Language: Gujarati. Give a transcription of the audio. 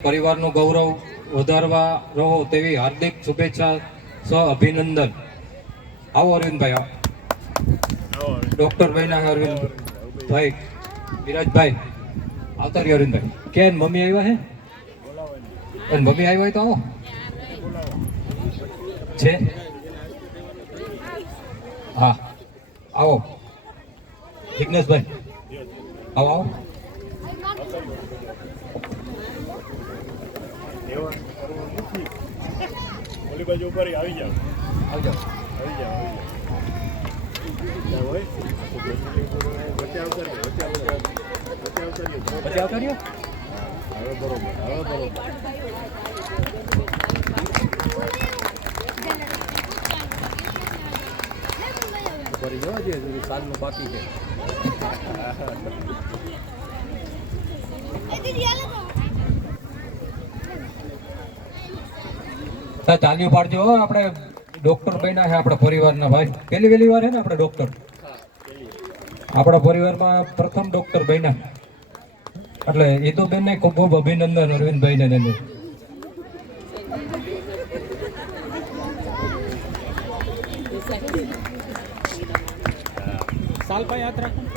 પરિવારનું ગૌરવ વધારવા રહો તેવી હાર્દિક શુભેચ્છા સહ અભિનંદન. આવો અરવિંદભાઈ, આવો ડોક્ટર ભાઈના અરવિંદભાઈ, વિરાજભાઈ આવતા રહ્યો. અરવિંદભાઈ કેમ મમ્મી આવ્યા હે? અને મમ્મી આવ્યા તો આવો છે. હા આવો. જિગ્નેશભાઈ આવો આવો. ઓલી બાજુ ઉપર આવી જાવ, આવી જાઓ, આવી જાવ, આવી જાવ. વચ્ચે આવતા રહ્યો, વચ્ચે આવતા રહ્યો. પછી આવતા રહ્યો. હવે બરોબર, હવે બરોબર. ફરી જવા દે, સાલનું બાકી છે. ચાલ્યું પાડજો. આપણે ડોક્ટર બન્યા છે આપણા પરિવારના ભાઈ. પહેલી વહેલી વાર છે ને આપણે ડોક્ટર આપણા પરિવારમાં પ્રથમ ડોક્ટર બન્યા, એટલે એ તો બેન ખૂબ ખૂબ અભિનંદન અરવિંદભાઈ ને. સાલ પા યાદ રાખો.